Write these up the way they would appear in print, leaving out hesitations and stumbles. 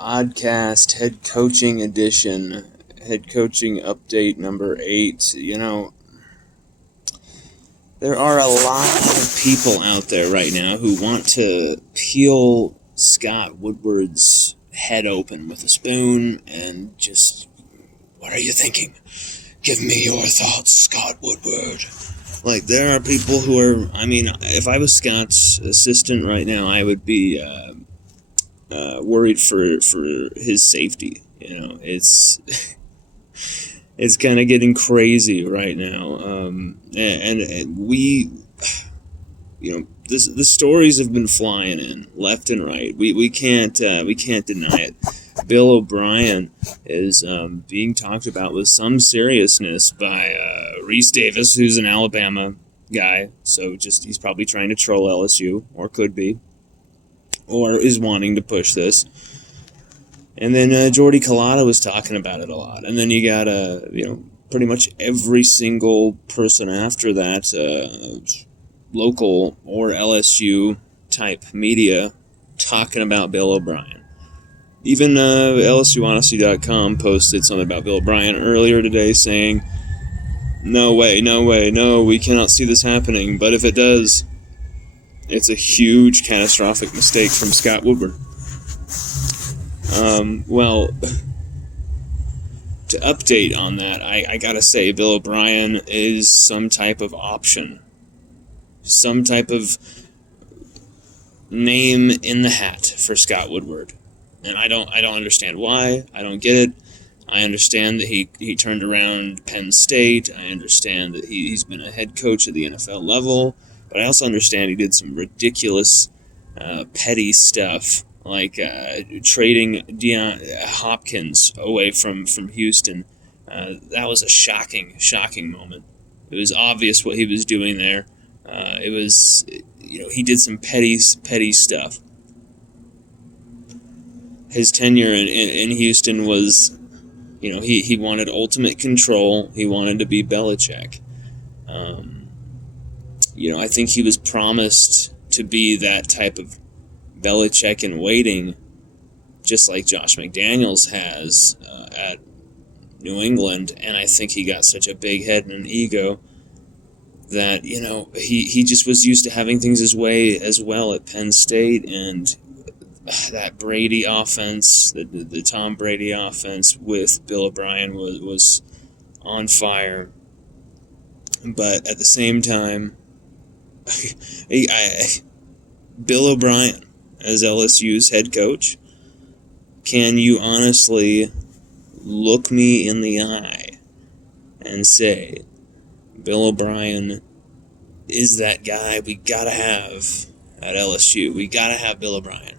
Odcast head coaching edition, head coaching update number 8. There are a lot of people out there right now who want to peel Scott Woodward's head open with a spoon and just, what are you thinking? Give me your thoughts, Scott Woodward. Like, there are people who are, if I was Scott's assistant right now, I would be worried for his safety. It's it's kind of getting crazy right now, and we, the stories have been flying in left and right. We can't deny it. Bill O'Brien is being talked about with some seriousness by Reese Davis, who's an Alabama guy. So he's probably trying to troll LSU, or could be, or is wanting to push this. And then Jordy Culotta was talking about it a lot. And then you got pretty much every single person after that, local or LSU type media, talking about Bill O'Brien. Even LSUODYSSEY.COM posted something about Bill O'Brien earlier today saying, no, we cannot see this happening. But if it does, it's a huge, catastrophic mistake from Scott Woodward. To update on that, I gotta say, Bill O'Brien is some type of option. Some type of name in the hat for Scott Woodward. And I don't understand why. I don't get it. I understand that he turned around Penn State. I understand that he's been a head coach at the NFL level. But I also understand he did some ridiculous, petty stuff, like trading Hopkins away from Houston. That was a shocking moment. It was obvious what he was doing there. It was, he did some petty stuff. His tenure in Houston was, he wanted ultimate control. He wanted to be Belichick. I think he was promised to be that type of Belichick in waiting, just like Josh McDaniels has at New England. And I think he got such a big head and an ego that, he just was used to having things his way as well at Penn State. And that Brady offense, the Tom Brady offense with Bill O'Brien was on fire. But at the same time, Bill O'Brien, as LSU's head coach, can you honestly look me in the eye and say, Bill O'Brien is that guy we gotta have at LSU? We gotta have Bill O'Brien.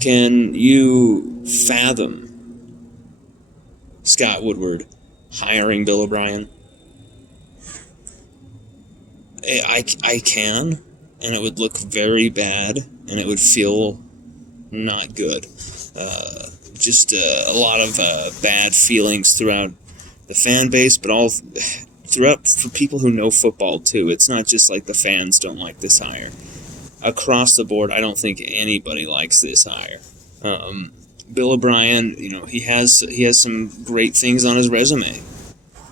Can you fathom Scott Woodward hiring Bill O'Brien? I can, and it would look very bad, and it would feel not good. Just a lot of bad feelings throughout the fan base, but all throughout for people who know football too. It's not just like the fans don't like this hire. Across the board, I don't think anybody likes this hire. Bill O'Brien, he has some great things on his resume.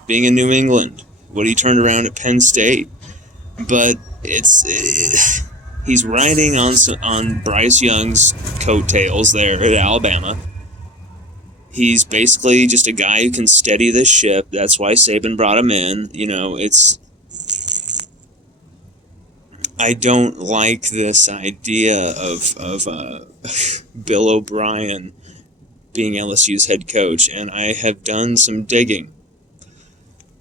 Being in New England, what he turned around at Penn State, but he's riding on Bryce Young's coattails there at Alabama. He's basically just a guy who can steady the ship. That's why Saban brought him in. I don't like this idea of Bill O'Brien being LSU's head coach, and I have done some digging.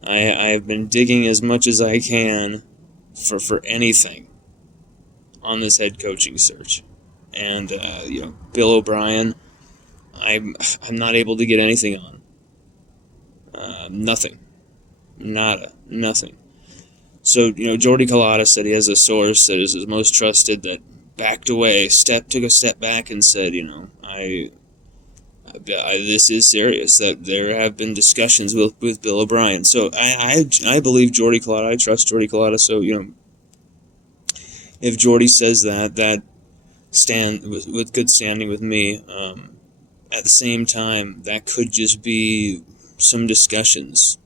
I have been digging as much as I can for anything on this head coaching search, and Bill O'Brien, I'm not able to get anything on. Nothing, nada, nothing. So, Jordy Culotta said he has a source that is his most trusted that backed away, took a step back and said, this is serious, that there have been discussions with Bill O'Brien. So I believe Jordy Culotta. I trust Jordy Culotta. So, if Jordy says that with good standing with me. At the same time, that could just be some discussions,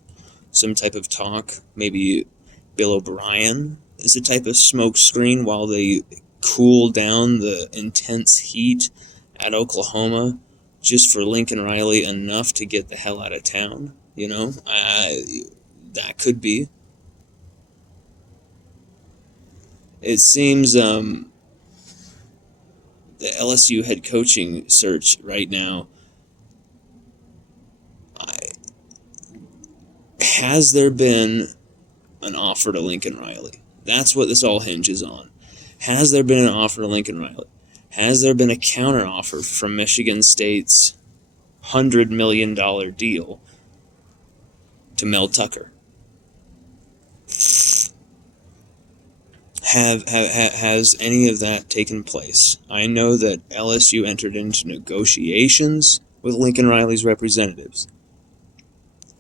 some type of talk. Maybe Bill O'Brien is a type of smoke screen while they cool down the intense heat at Oklahoma, just for Lincoln Riley enough to get the hell out of town. That could be. It seems the LSU head coaching search right now, has there been an offer to Lincoln Riley? That's what this all hinges on. Has there been an offer to Lincoln Riley? Has there been a counteroffer from Michigan State's $100 million deal to Mel Tucker? Has any of that taken place? I know that LSU entered into negotiations with Lincoln Riley's representatives.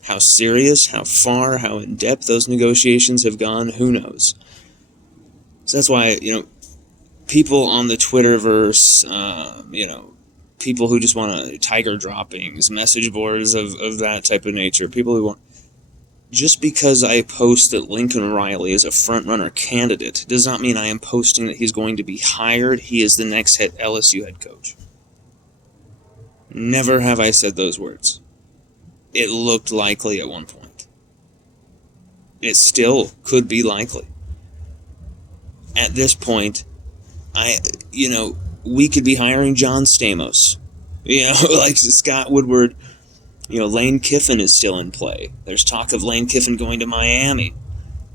How serious, how far, how in-depth those negotiations have gone, who knows? So that's why, people on the Twitterverse, people who just want tiger droppings, message boards of that type of nature, people who want... Just because I post that Lincoln Riley is a front-runner candidate does not mean I am posting that he's going to be hired. He is the next LSU head coach. Never have I said those words. It looked likely at one point. It still could be likely. At this point, we could be hiring John Stamos. Like Scott Woodward. Lane Kiffin is still in play. There's talk of Lane Kiffin going to Miami.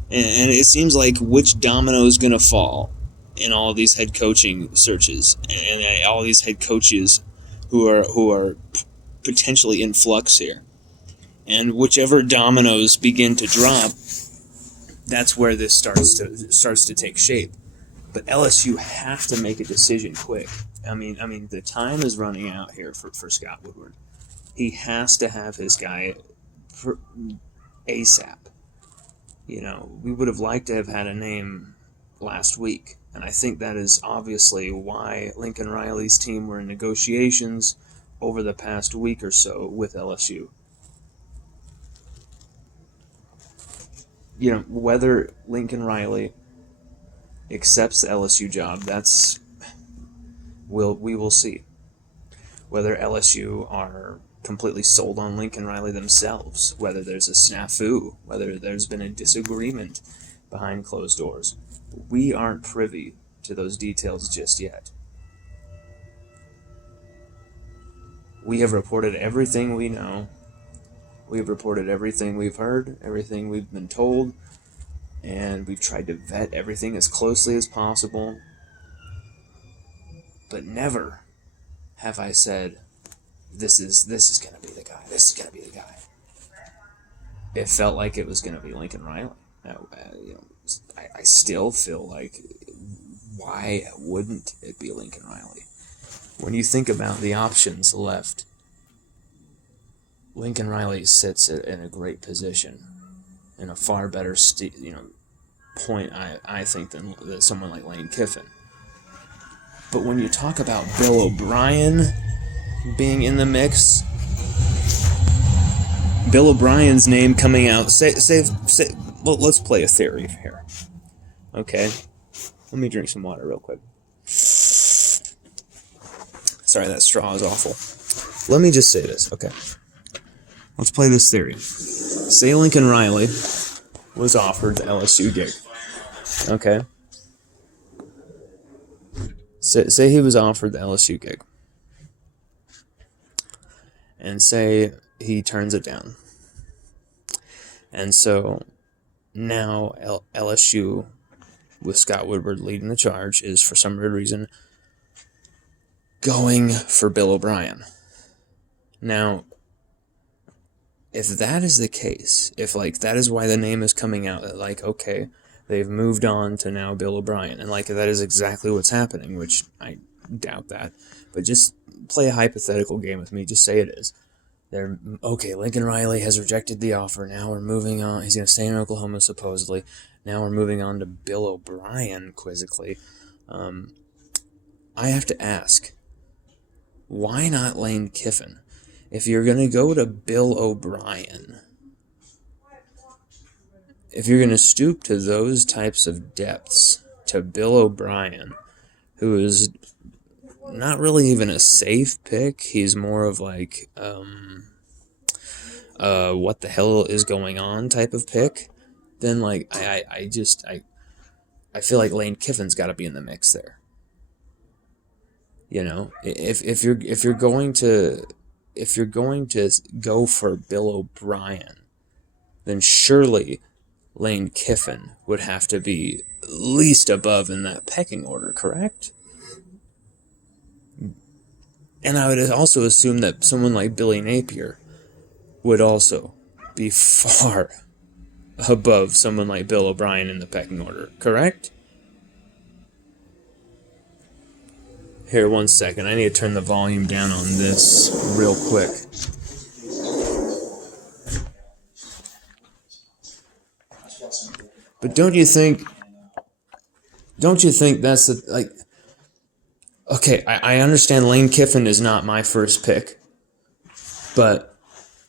And it seems like which domino is going to fall in all of these head coaching searches and all these head coaches who are potentially in flux here. And whichever dominoes begin to drop, that's where this starts to take shape. But LSU have to make a decision quick. I mean, the time is running out here for Scott Woodward. He has to have his guy ASAP. We would have liked to have had a name last week, and I think that is obviously why Lincoln Riley's team were in negotiations over the past week or so with LSU. Whether Lincoln Riley accepts the LSU job, we will see. Whether LSU are completely sold on Lincoln Riley themselves, whether there's a snafu, whether there's been a disagreement behind closed doors. We aren't privy to those details just yet. We have reported everything we know. We have reported everything we've heard, everything we've been told, and we've tried to vet everything as closely as possible. But never have I said, this is going to be the guy. This is going to be the guy. It felt like it was going to be Lincoln Riley. I still feel like, why wouldn't it be Lincoln Riley? When you think about the options left, Lincoln Riley sits in a great position, in a far better point, I think, than someone like Lane Kiffin. But when you talk about Bill O'Brien being in the mix, Bill O'Brien's name coming out, well, let's play a theory here. Okay? Let me drink some water real quick. Sorry, that straw is awful. Let me just say this, okay? Let's play this theory. Say Lincoln Riley was offered the LSU gig. Okay? Say he was offered the LSU gig. And say he turns it down. And so now LSU, with Scott Woodward leading the charge, is for some weird reason going for Bill O'Brien. Now, if that is the case, if that is why the name is coming out, that okay, they've moved on to now Bill O'Brien, and that is exactly what's happening, which I doubt that, but just play a hypothetical game with me, just say it is. Lincoln Riley has rejected the offer, now we're moving on, he's going to stay in Oklahoma supposedly, now we're moving on to Bill O'Brien, quizzically. I have to ask, why not Lane Kiffin? If you're going to go to Bill O'Brien, if you're going to stoop to those types of depths, to Bill O'Brien, who is not really even a safe pick, he's more of like, what the hell is going on type of pick, then like, I feel like Lane Kiffin's got to be in the mix there. You know, if you're going to go for Bill O'Brien, then surely Lane Kiffin would have to be least above in that pecking order, correct? And I would also assume that someone like Billy Napier would also be far above someone like Bill O'Brien in the pecking order, correct? Here, 1 second. I need to turn the volume down on this real quick. But don't you think that's the, like, okay, I understand Lane Kiffin is not my first pick, but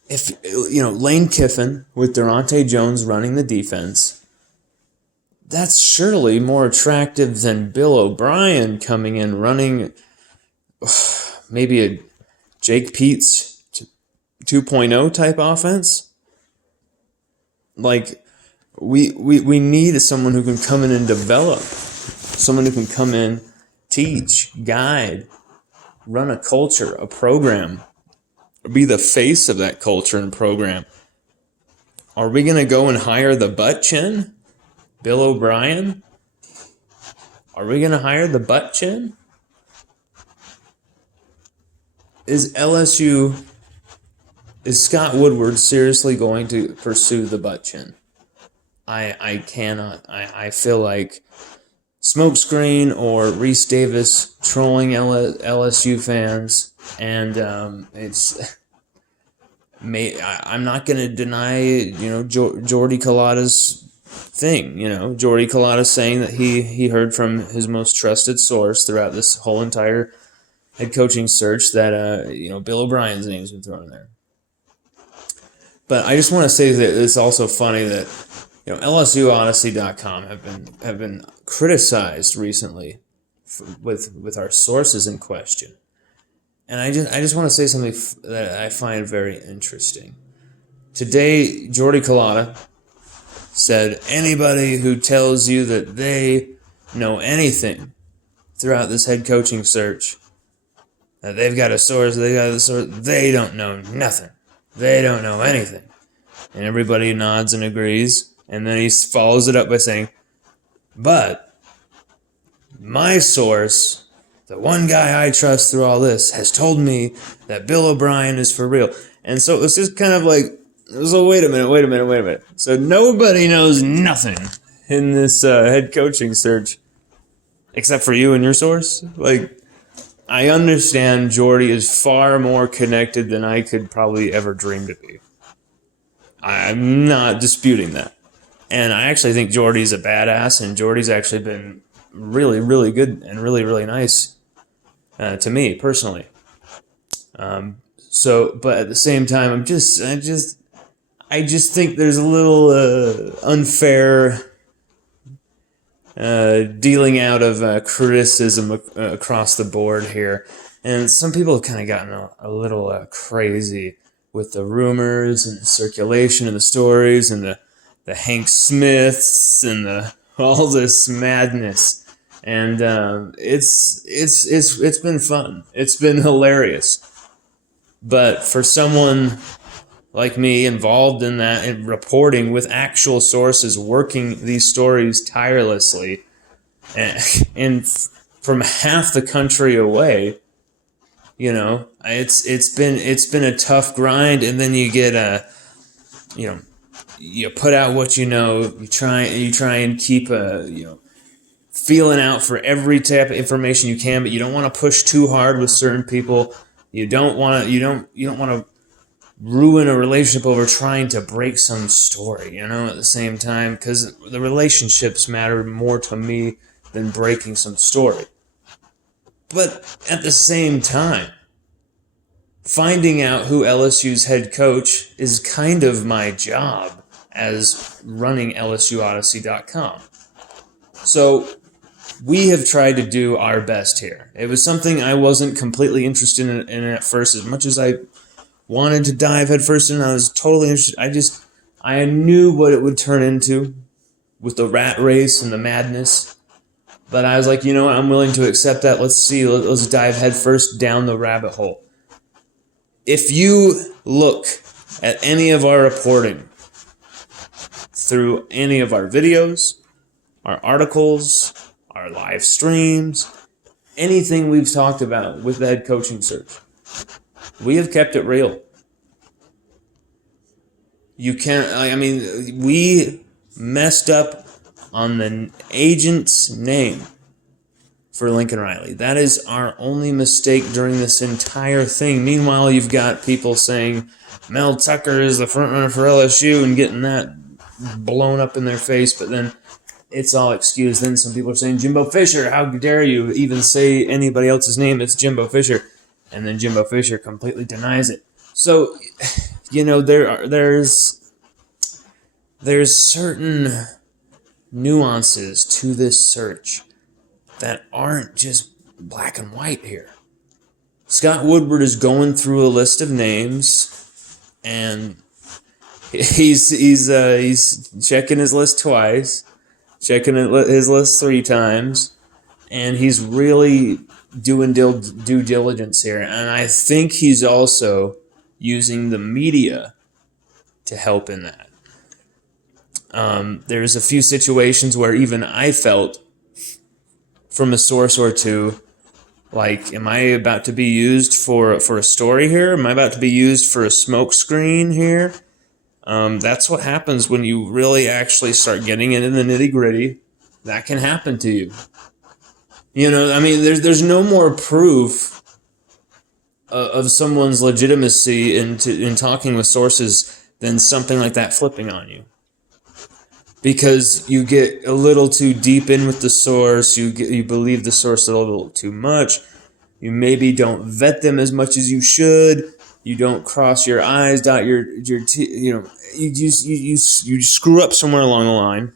if, you know, Lane Kiffin with Durante Jones running the defense, that's surely more attractive than Bill O'Brien coming in running maybe a Jake Peets 2.0 type offense. Like, we need someone who can come in and develop, someone who can come in, teach, guide, run a culture, a program, be the face of that culture and program. Are we going to go and hire the butt chin? Bill O'Brien? Are we going to hire the butt chin? Is Scott Woodward seriously going to pursue the butt chin? I cannot. I feel like smokescreen or Reese Davis trolling LSU fans, and I'm not going to deny, you know, Jordy Culotta's thing. You know, Jordy Culotta saying that he heard from his most trusted source throughout this whole entire head coaching search that you know, Bill O'Brien's name's been thrown in there. But I just want to say that it's also funny that, you know, LSUODYSSEY.COM have been criticized recently with our sources in question. And I just want to say something that I find very interesting. Today, Jordy Culotta said anybody who tells you that they know anything throughout this head coaching search, that they've got a source, they don't know nothing. They don't know anything. And everybody nods and agrees. And then he follows it up by saying, but my source, the one guy I trust through all this, has told me that Bill O'Brien is for real. And so it's just kind of like, so wait a minute. So nobody knows nothing in this head coaching search except for you and your source? Like, I understand Jordy is far more connected than I could probably ever dream to be. I'm not disputing that. And I actually think Jordy's a badass, and Jordy's actually been really, really good and really, really nice to me personally. But at the same time, I just think there's a little unfair dealing out of criticism across the board here. And some people have kind of gotten a little crazy with the rumors and the circulation and the stories and the Hank Smiths and all this madness. And it's been fun. It's been hilarious. But for someone like me involved in that and reporting with actual sources, working these stories tirelessly and from half the country away, you know, it's been a tough grind. And then you get you put out what you know, you try and keep feeling out for every type of information you can, but you don't want to push too hard with certain people. You don't want to ruin a relationship over trying to break some story, you know, at the same time, because the relationships matter more to me than breaking some story. But at the same time, finding out who LSU's head coach is kind of my job as running LSUODYSSEY.com. So we have tried to do our best here. It was something I wasn't completely interested in at first, as much as I wanted to dive headfirst in. I was totally interested. I knew what it would turn into with the rat race and the madness. But I was like, you know what? I'm willing to accept that. Let's see. Let's dive headfirst down the rabbit hole. If you look at any of our reporting through any of our videos, our articles, our live streams, anything we've talked about with the head coaching search, we have kept it real. You can't, we messed up on the agent's name for Lincoln Riley. That is our only mistake during this entire thing. Meanwhile, you've got people saying Mel Tucker is the front runner for LSU and getting that blown up in their face, but then it's all excused. Then some people are saying Jimbo Fisher, how dare you even say anybody else's name? It's Jimbo Fisher. And then Jimbo Fisher completely denies it. So, there's certain nuances to this search that aren't just black and white here. Scott Woodward is going through a list of names, and he's checking his list twice, checking his list 3 times, and he's really doing due diligence here. And I think he's also using the media to help in that. There's a few situations where even I felt from a source or two, like, am I about to be used for a story here? Am I about to be used for a smoke screen here? That's what happens when you really actually start getting into the nitty gritty. That can happen to you. There's no more proof of someone's legitimacy in talking with sources than something like that flipping on you. Because you get a little too deep in with the source, you believe the source a little too much, you maybe don't vet them as much as you should, you don't cross your I's, dot your T, you screw up somewhere along the line,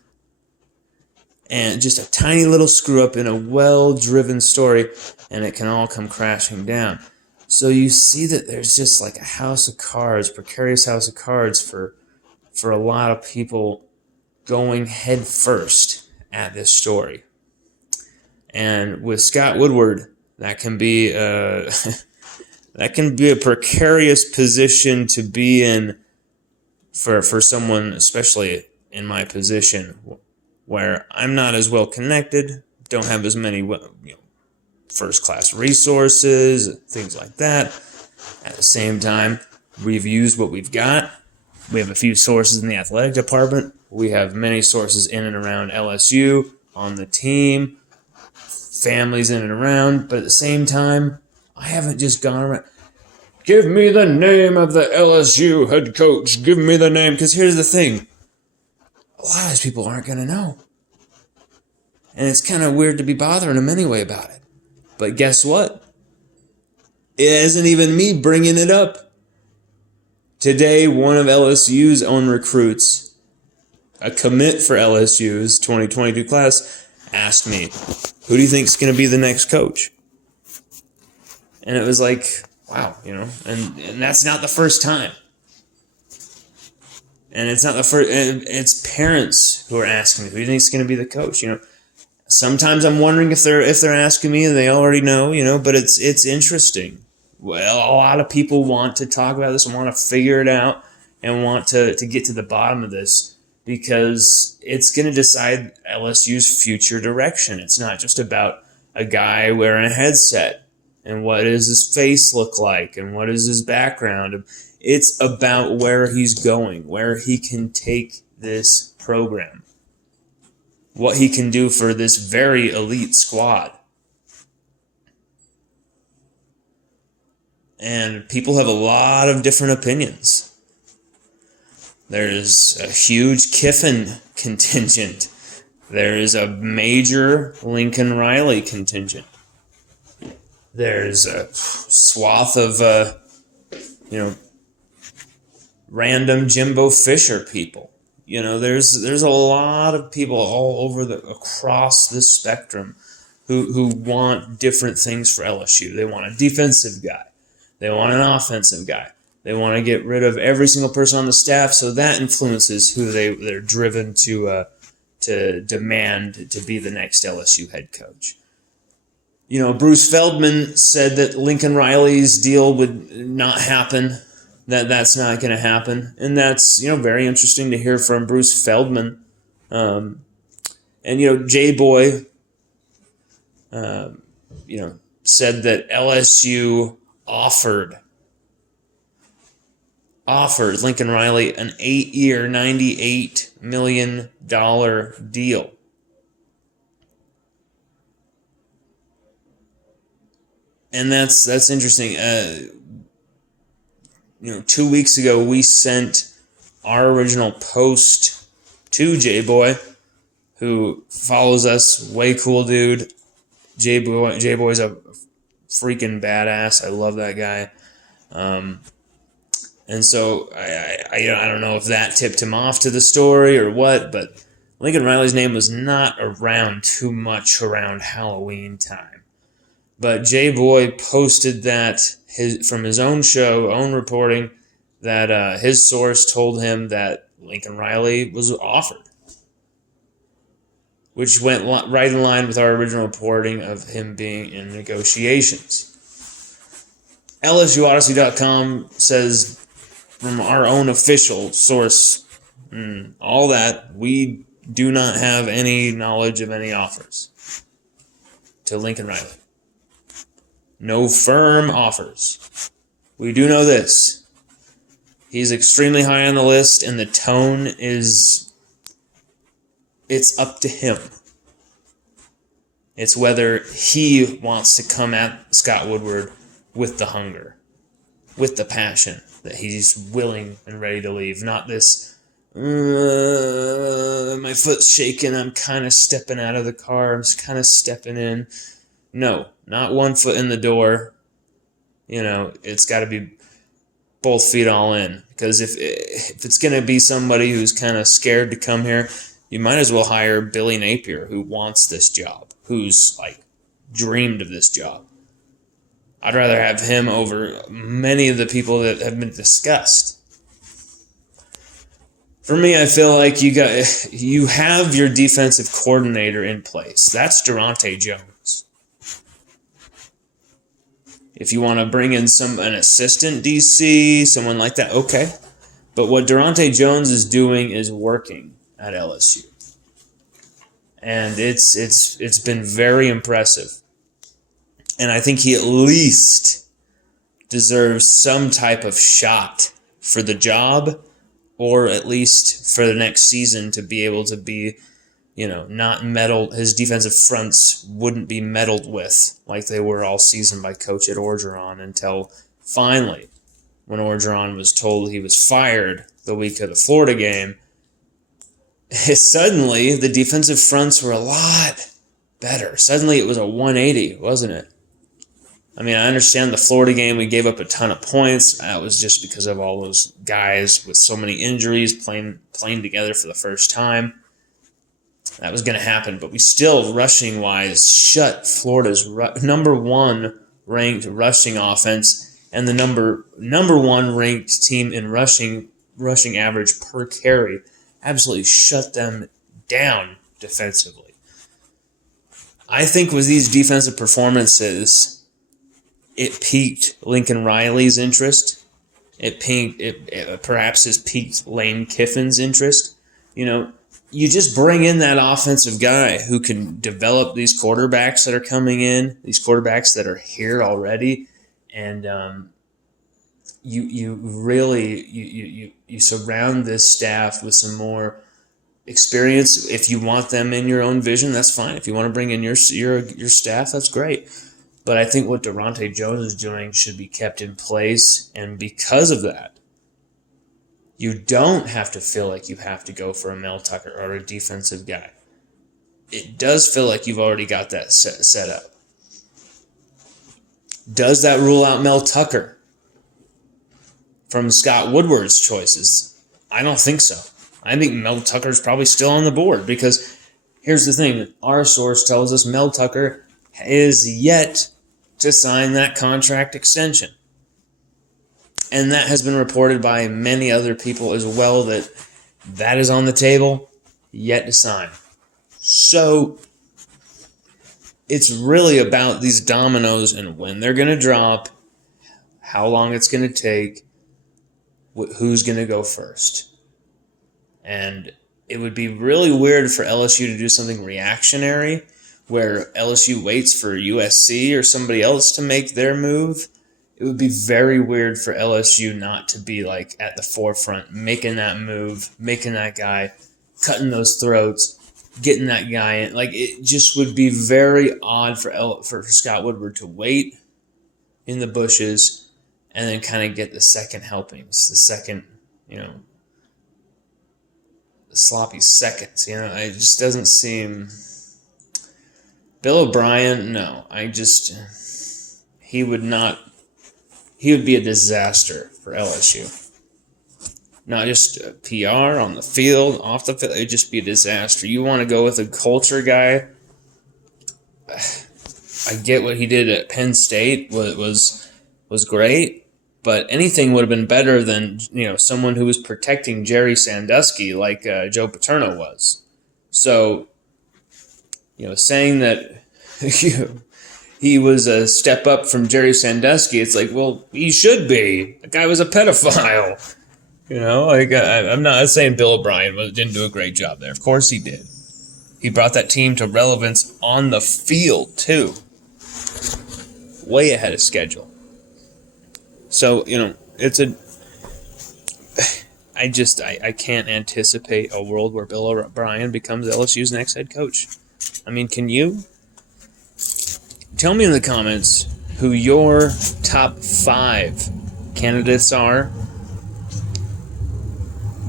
and just a tiny little screw up in a well-driven story, and it can all come crashing down. So you see that there's just like a house of cards, precarious house of cards for a lot of people going head first at this story. And with Scott Woodward, that can be a precarious position to be in for someone, especially in my position, where I'm not as well connected, don't have as many first-class resources, things like that. At the same time, we've used what we've got. We have a few sources in the athletic department. We have many sources in and around LSU, on the team, families in and around. But at the same time, I haven't just gone around, give me the name of the LSU head coach, give me the name. Because here's the thing, a lot of these people aren't going to know. And it's kind of weird to be bothering them anyway about it. But guess what? It isn't even me bringing it up. Today, one of LSU's own recruits, a commit for LSU's 2022 class, asked me, who do you think is going to be the next coach? And it was like, wow, and that's not the first time. And it's not the first, and it's parents who are asking me, who do you think is going to be the coach? Sometimes I'm wondering if they're asking me and they already know, but it's interesting. Well, a lot of people want to talk about this and want to figure it out and want to get to the bottom of this because it's going to decide LSU's future direction. It's not just about a guy wearing a headset and what does his face look like and what is his background. It's about where he's going, where he can take this program, what he can do for this very elite squad. And people have a lot of different opinions. There's a huge Kiffin contingent. There is a major Lincoln Riley contingent. There's a swath of, random Jimbo Fisher people. There's a lot of people all over across this spectrum who want different things for LSU. They want a defensive guy. They want an offensive guy. They want to get rid of every single person on the staff, so that influences who they're driven to demand to be the next LSU head coach. Bruce Feldman said that Lincoln Riley's deal would not happen, that's not going to happen, and that's very interesting to hear from Bruce Feldman. And Jay Boy, said that LSU offered Lincoln Riley an 8-year, $98 million deal. And that's interesting. 2 weeks ago, we sent our original post to J-Boy, who follows us. Way cool dude. J-Boy's a freaking badass. I love that guy. And so I don't know if that tipped him off to the story or what, but Lincoln Riley's name was not around too much around Halloween time. But J-Boy posted that from his own show, own reporting, that his source told him that Lincoln Riley was offered, which went right in line with our original reporting of him being in negotiations. LSUODYSSEY.com says, from our own official source, all that, we do not have any knowledge of any offers to Lincoln Riley. No firm offers. We do know this. He's extremely high on the list, and the tone is, it's up to him. It's whether he wants to come at Scott Woodward with the hunger, with the passion, that he's willing and ready to leave. Not this, my foot's shaking, I'm kind of stepping out of the car, I'm just kind of stepping in. No, not one foot in the door. It's got to be both feet all in. Because if it's going to be somebody who's kind of scared to come here, you might as well hire Billy Napier, who wants this job, who's dreamed of this job. I'd rather have him over many of the people that have been discussed. For me, I feel like you have your defensive coordinator in place. That's Durante Jones. If you want to bring in an assistant DC, someone like that, okay. But what Durante Jones is doing is working at LSU. And it's been very impressive. And I think he at least deserves some type of shot for the job, or at least for the next season to be able to be, not meddled. His defensive fronts wouldn't be meddled with like they were all season by Coach Ed Orgeron, until finally, when Orgeron was told he was fired the week of the Florida game, suddenly the defensive fronts were a lot better. Suddenly it was a 180, wasn't it? I mean, I understand the Florida game, we gave up a ton of points. That was just because of all those guys with so many injuries playing together for the first time. That was going to happen, but we still, rushing-wise, shut Florida's number one ranked rushing offense and the number one ranked team in rushing average per carry. Absolutely shut them down defensively. I think with these defensive performances, it piqued Lincoln Riley's interest. It perhaps has piqued Lane Kiffin's interest. You just bring in that offensive guy who can develop these quarterbacks that are coming in, these quarterbacks that are here already, and you really surround this staff with some more experience. If you want them in your own vision, that's fine. If you want to bring in your staff, that's great. But I think what Durante Jones is doing should be kept in place, and because of that, you don't have to feel like you have to go for a Mel Tucker or a defensive guy. It does feel like you've already got that set up. Does that rule out Mel Tucker from Scott Woodward's choices? I don't think so. I think Mel Tucker's probably still on the board because here's the thing. Our source tells us Mel Tucker is yet to sign that contract extension. And that has been reported by many other people as well, that is on the table, yet to sign. So it's really about these dominoes and when they're going to drop, how long it's going to take, who's going to go first. And it would be really weird for LSU to do something reactionary where LSU waits for USC or somebody else to make their move. It would be very weird for LSU not to be like at the forefront, making that move, making that guy, cutting those throats, getting that guy in. Like, it just would be very odd for Scott Woodward to wait in the bushes and then kind of get the second helpings, the second, the sloppy seconds. It just doesn't seem. Bill O'Brien, no. He would not. He would be a disaster for LSU. Not just PR on the field, off the field. It would just be a disaster. You want to go with a culture guy? I get what he did at Penn State was great, but anything would have been better than someone who was protecting Jerry Sandusky like Joe Paterno was. So, saying that he was a step up from Jerry Sandusky, it's like, well, he should be. The guy was a pedophile. I'm not saying Bill O'Brien didn't do a great job there. Of course he did. He brought that team to relevance on the field, too. Way ahead of schedule. So, I can't anticipate a world where Bill O'Brien becomes LSU's next head coach. I mean, can you? Tell me in the comments who your top 5 candidates are.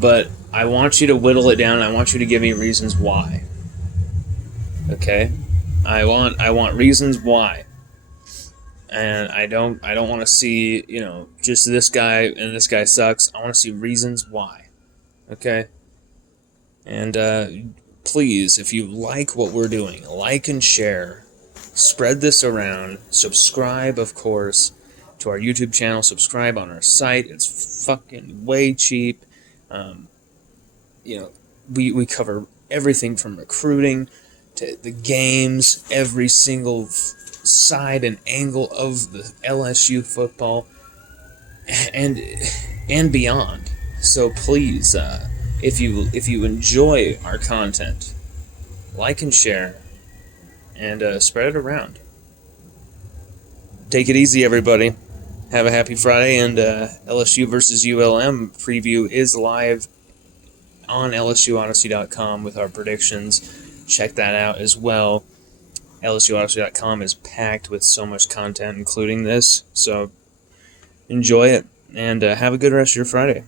But I want you to whittle it down. I want you to give me reasons why. Okay? I want reasons why. And I don't want to see, just this guy and this guy sucks. I want to see reasons why. Okay? And please, if you like what we're doing, like and share. Spread this around. Subscribe, of course, to our YouTube channel. Subscribe on our site. It's fucking way cheap. We cover everything from recruiting to the games, every single side and angle of the LSU football, and beyond. So please, if you enjoy our content, like and share, and spread it around. Take it easy, everybody. Have a happy Friday, and LSU versus ULM preview is live on LSUODYSSEY.com with our predictions. Check that out as well. LSUODYSSEY.com is packed with so much content, including this. So enjoy it, and have a good rest of your Friday.